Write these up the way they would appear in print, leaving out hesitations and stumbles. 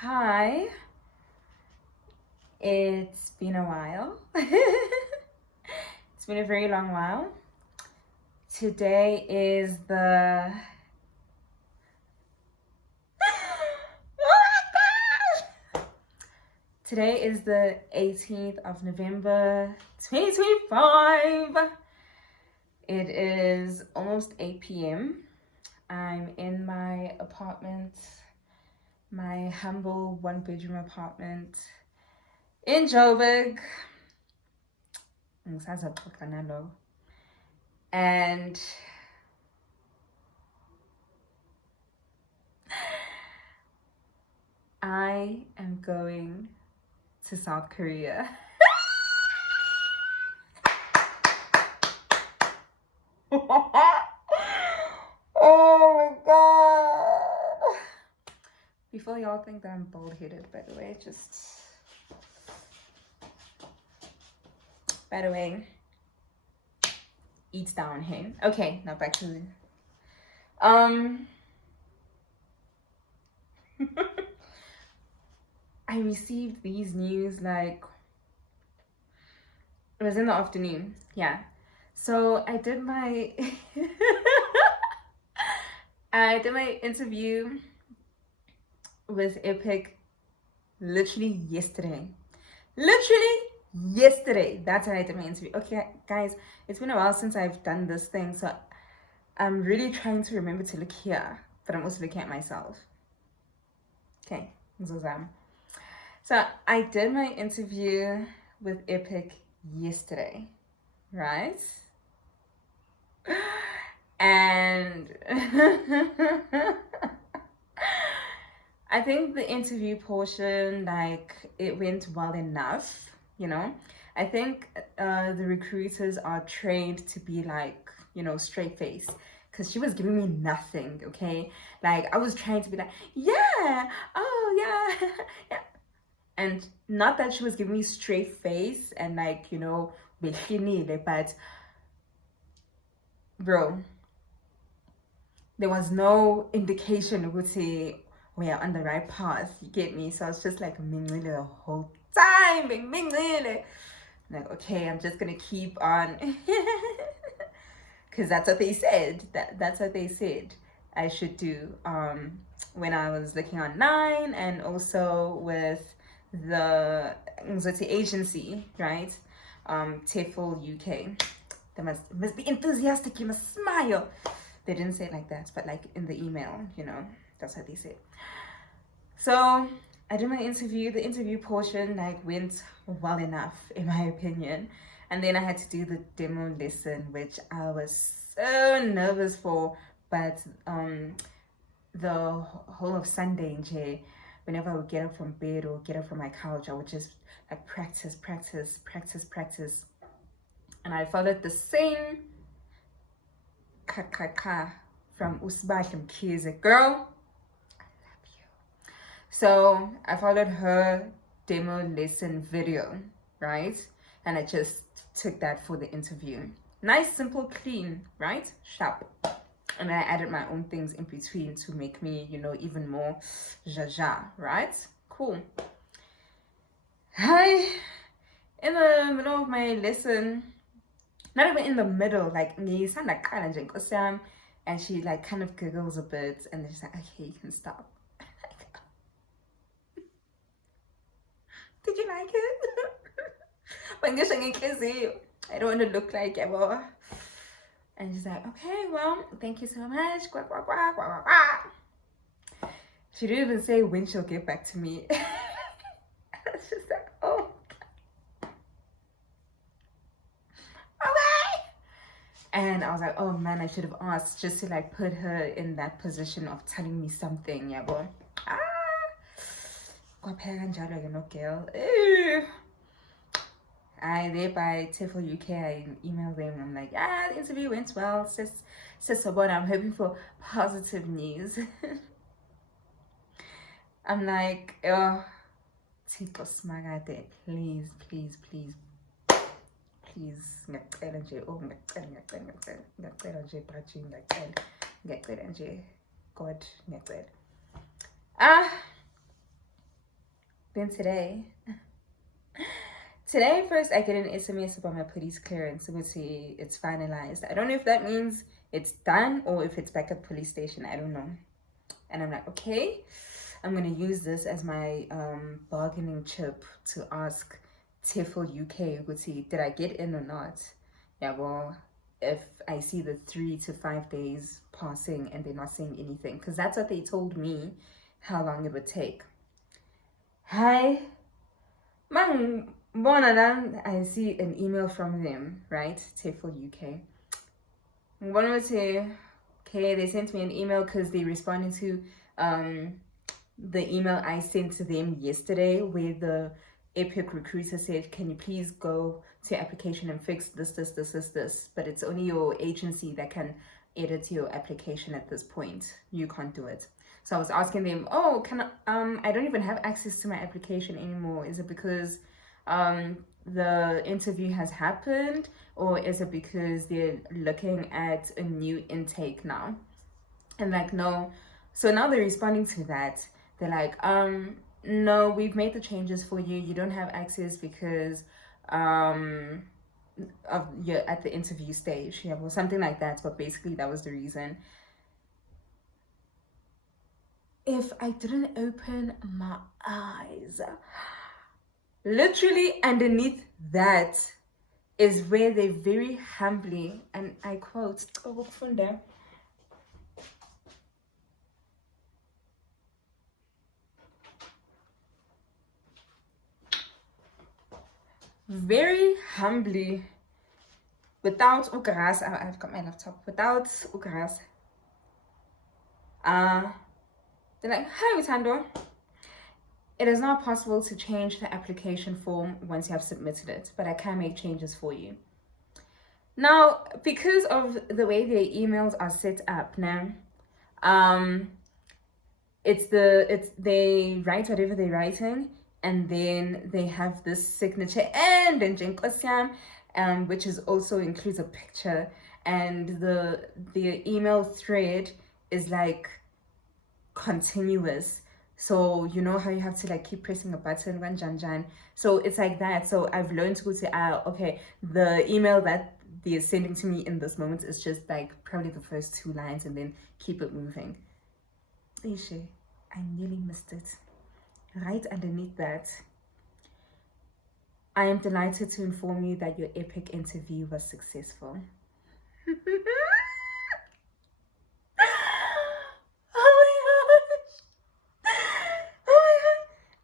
Hi, it's been a while. It's been a very long while. Today is the Today is the 18th of November 2025. It is almost 8 p.m. I'm in my apartment, my humble one-bedroom apartment in Joburg. And I am going to South Korea. Oh my god. Before y'all think that I'm bald-headed, by the way, eats down here. Okay, now back to the I received these news like it was in the afternoon. Yeah. So I did my interview with Epic literally yesterday. That's when I did my interview. Okay, guys, it's been a while since I've done this thing, so I'm really trying to remember to look here, but I'm also looking at myself. Okay, so I did my interview with Epic yesterday, right? And I think the interview portion, like, it went well enough, you know. I think the recruiters are trained to be like, straight face. Because she was giving me nothing, okay? Like, I was trying to be like, yeah, oh, yeah, yeah. And not that she was giving me straight face and like, but bro, there was no indication we are on the right path. You get me? So I was just like mingling the whole time, mingling. Like, okay, I'm just gonna keep on, because that's what they said. That's what they said I should do. When I was looking online and also with the agency, right? TEFL UK. They must be enthusiastic. You must smile. They didn't say it like that, but like in the email, that's what they said. So I did my interview. The interview portion like went well enough, in my opinion. And then I had to do the demo lesson, which I was so nervous for. But the whole of Sunday, whenever I would get up from bed or get up from my couch, I would just like practice. And I followed the same from Usbach and Kids. Girl, I love you. So I followed her demo lesson video, right? And I just took that for the interview. Nice, simple, clean, right? Sharp. And I added my own things in between to make me, even more jaja, right? Cool. Hi. In the middle of my lesson, not even in the middle, like me, and she like kind of giggles a bit, and then she's like, okay, you can stop. Did you like it? I don't want to look like ever. And she's like, okay, well, thank you so much. She didn't even say when she'll get back to me. It's just like, oh. Okay. And I was like, oh man, I should have asked just to like put her in that position of telling me something, yeah, boy. Girl. I thereby TEFL UK, I emailed them. I'm like, the interview went well. I'm hoping for positive news. I'm like, oh, Tito Smagade, please. Ngiyacela nje, ngiyacela nje, God, ngiyacela. Ah, then today first I get an SMS about my police clearance. It would say it's finalized. I don't know if that means it's done or if it's back at police station. I don't know. And I'm like, okay, I'm gonna use this as my bargaining chip to ask TIFL UK, would see, did I get in or not? Yeah, well, if I see the 3 to 5 days passing and they're not saying anything, because that's what they told me how long it would take. Hi, man, Bonadan, I see an email from them, right? TIFL UK. One would say, okay, they sent me an email because they responded to the email I sent to them yesterday where the Epic recruiter said, can you please go to application and fix this, but it's only your agency that can edit your application at this point. You can't do it. So I was asking them, oh, I don't even have access to my application anymore. Is it because the interview has happened, or is it because they're looking at a new intake now? And like, no. So now they're responding to that. They're like, no, we've made the changes for you. You don't have access because you're at the interview stage. Yeah, well, something like that. But basically, that was the reason. If I didn't open my eyes, literally underneath that is where they very humbly, and I quote, very humbly, without ukras, I've got my laptop, without ukras, they're like, hi Utando, it is not possible to change the application form once you have submitted it, but I can make changes for you. Now, because of the way their emails are set up now, they write whatever they're writing, and then they have this signature and then which is also includes a picture, and the email thread is like continuous. So you know how you have to like keep pressing a button when Jan. So it's like that. So I've learned to go to okay, the email that they're sending to me in this moment is just like probably the first 2 lines and then keep it moving. Ishe, I nearly missed it. Right underneath that, I am delighted to inform you that your epic interview was successful.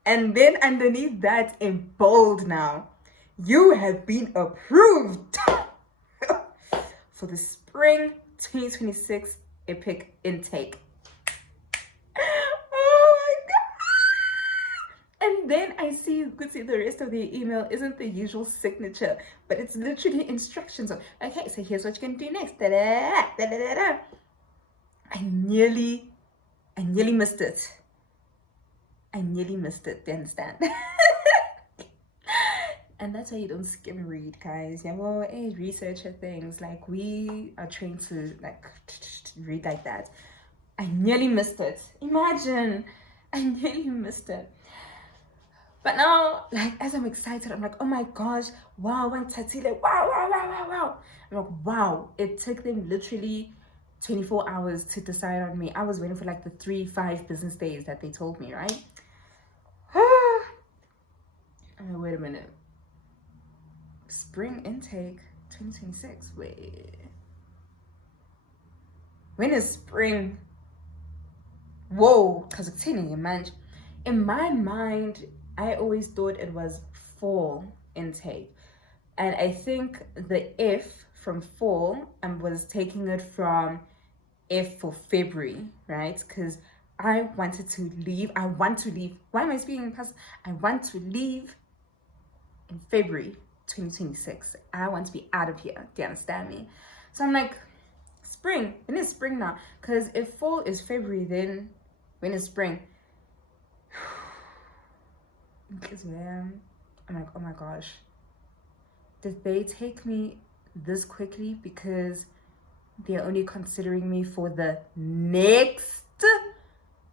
And then underneath that in bold now, you have been approved for the spring 2026 epic intake. Oh my god! And then I see, you could see the rest of the email isn't the usual signature, but it's literally instructions of, okay, so here's what you're gonna do next. I nearly missed it. Do you understand? And that's why you don't skim read, guys. Yeah, well, hey, researcher things, like we are trained to like read like that. I nearly missed it. Imagine, I nearly missed it. But now, like, as I'm excited, I'm like, oh my gosh, wow, wow. I'm like, wow, it took them literally 24 hours to decide on me. I was waiting for like the 3-5 business days that they told me, right? Wait a minute. Spring intake 2026. Wait. When is spring? Whoa, because it's in your mind. In my mind, I always thought it was fall intake. And I think the F from fall, I was taking it from F for February, right? Because I wanted to leave. I want to leave. Why am I speaking in past? I want to leave in February 2026. I want to be out of here. Do you understand me? So I'm like, spring. When is spring now? Because if fall is February, then when is spring? I'm like, oh my gosh. Did they take me this quickly because they're only considering me for the next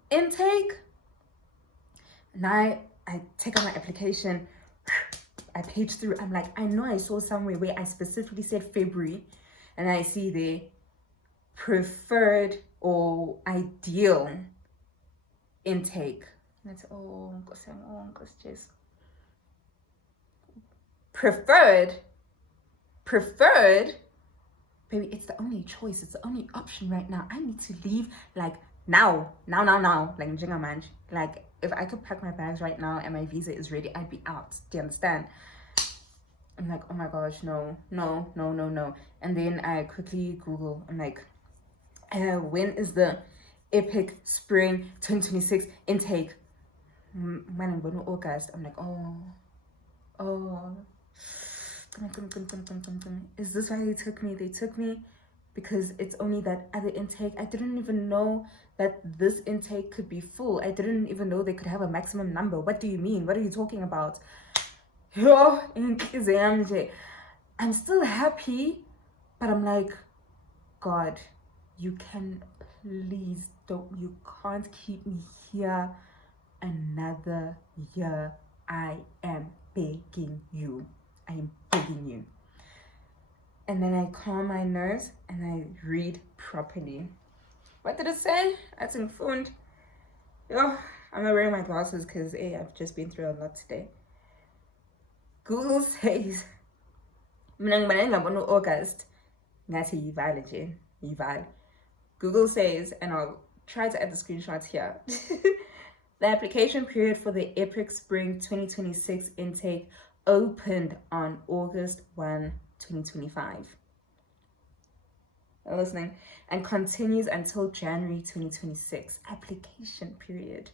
intake? Now I take out my application, I page through. I'm like, I know I saw somewhere where I specifically said February, and I see the preferred or ideal intake. That's just preferred, baby. It's the only choice. It's the only option right now. I need to leave like now. Like Jingamanj. Like if I could pack my bags right now and my visa is ready, I'd be out. Do you understand? I'm like, oh my gosh, no. And then I quickly Google. I'm like, when is the Epic Spring 2026 intake? When I'm going to August, I'm like, oh. Is this why they took me? They took me because it's only that other intake. I didn't even know that this intake could be full. I didn't even know they could have a maximum number. What do you mean? What are you talking about? I'm still happy, but I'm like, God, you can please you can't keep me here another year. I am begging you. I am begging you. And then I calm my nerves and I read properly. What did it say? That's in phone. Oh, I'm not wearing my glasses because I've just been through a lot today. Google says, August. Google says, and I'll try to add the screenshots here. The application period for the Epic Spring 2026 intake opened on August 1, 2025. Listening, and continues until January 2026. Application period.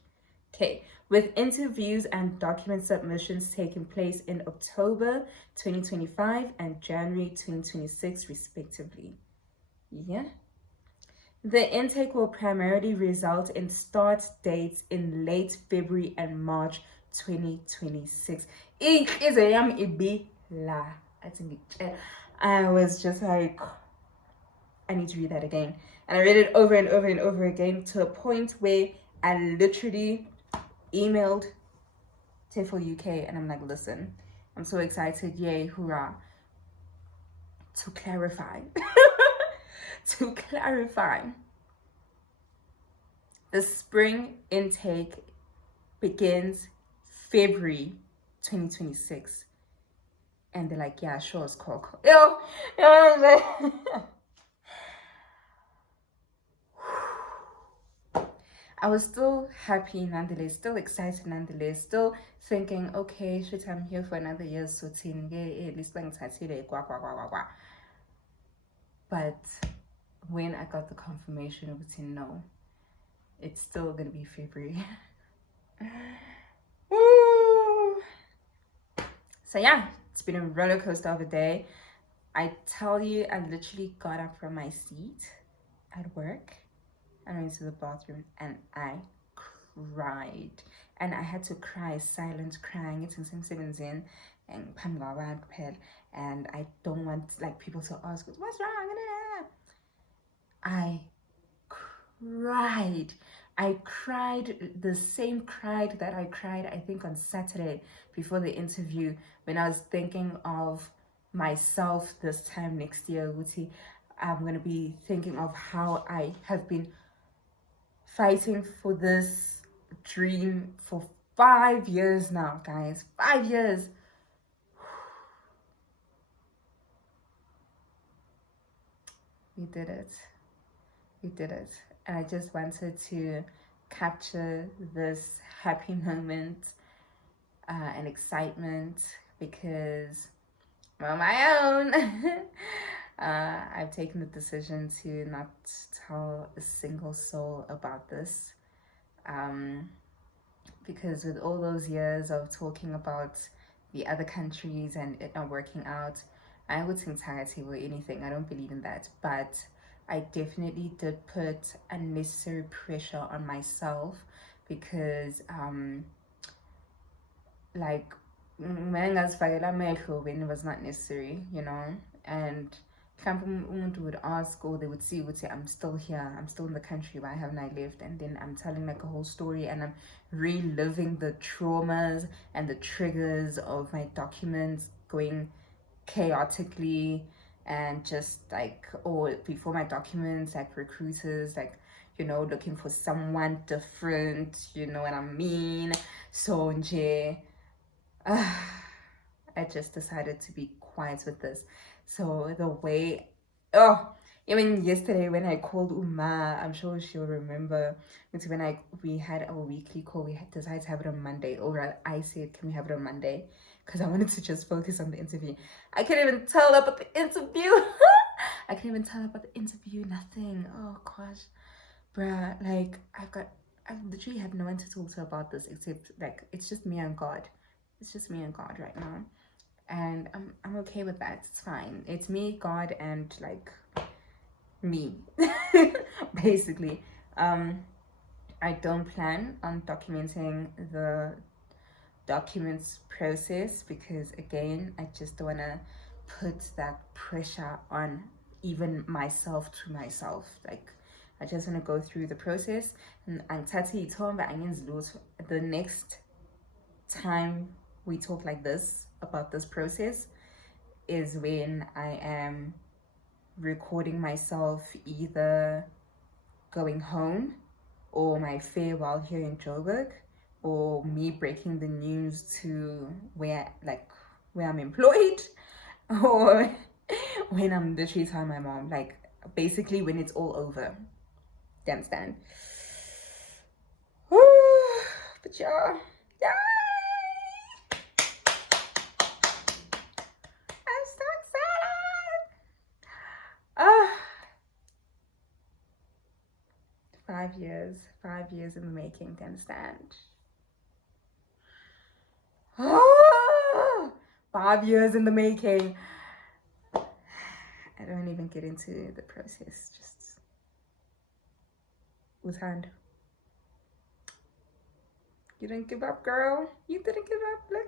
Okay, with interviews and document submissions taking place in October 2025 and January 2026, respectively. Yeah. The intake will primarily result in start dates in late February and March 2026. I was just like, I need to read that again. And I read it over and over and over again to a point where I literally emailed TEFL UK and I'm like, listen, I'm so excited. Yay, hoorah. To clarify, the spring intake begins February 2026. And they're like, yeah, sure, it's cool. I was still happy nonetheless, still excited nonetheless, still thinking, okay, shit, I'm here for another year, so at least but when I got the confirmation of it, no, it's still gonna be February. Woo! So yeah, it's been a roller coaster of a day. I tell you, I literally got up from my seat at work. I went to the bathroom and I cried. And I had to cry, silent crying. It's in 17 and I don't want like people to ask, what's wrong? I cried. I cried the same cried that I cried, I think, on Saturday before the interview when I was thinking of myself this time next year. I'm going to be thinking of how I have been fighting for this dream for 5 years now, guys. 5 years. We did it. We did it. And I just wanted to capture this happy moment and excitement because I'm on my own. I've taken the decision to not tell a single soul about this because with all those years of talking about the other countries and it not working out, I would think entirety or anything. I don't believe in that, but I definitely did put unnecessary pressure on myself because like when it was not necessary, you know, and Umuntu would ask, or they would say, I'm still here, I'm still in the country, why haven't I left? And then I'm telling like a whole story, and I'm reliving the traumas and the triggers of my documents going chaotically, and just like, or before my documents, like recruiters, like, you know, looking for someone different, you know what I mean? So nje, I just decided to be quiet with this. So the way, oh, even yesterday when I called Uma, I'm sure she'll remember. It's when we had our weekly call. We had decided to have it on Monday. Or rather, I said, can we have it on Monday? Because I wanted to just focus on the interview. I can't even tell about the interview. I can't even tell about the interview. Nothing. Oh gosh, bruh. Like I literally have no one to talk to about this except like it's just me and God. It's just me and God right now, and I'm okay with that. It's fine. It's me, God, and like me, basically. I don't plan on documenting the documents process because again, I just don't want to put that pressure on even myself to myself. Like I just want to go through the process, and the next time we talk like this about this process is when I am recording myself either going home or my farewell here in Joburg, or me breaking the news to where I'm employed, or when I'm literally telling my mom, like basically when it's all over. Do you understand? But yeah, I'm so excited. 5 years in the making, do you understand? 5 years in the making. I don't even get into the process, just with hand. You didn't give up, girl. You didn't give up. Look.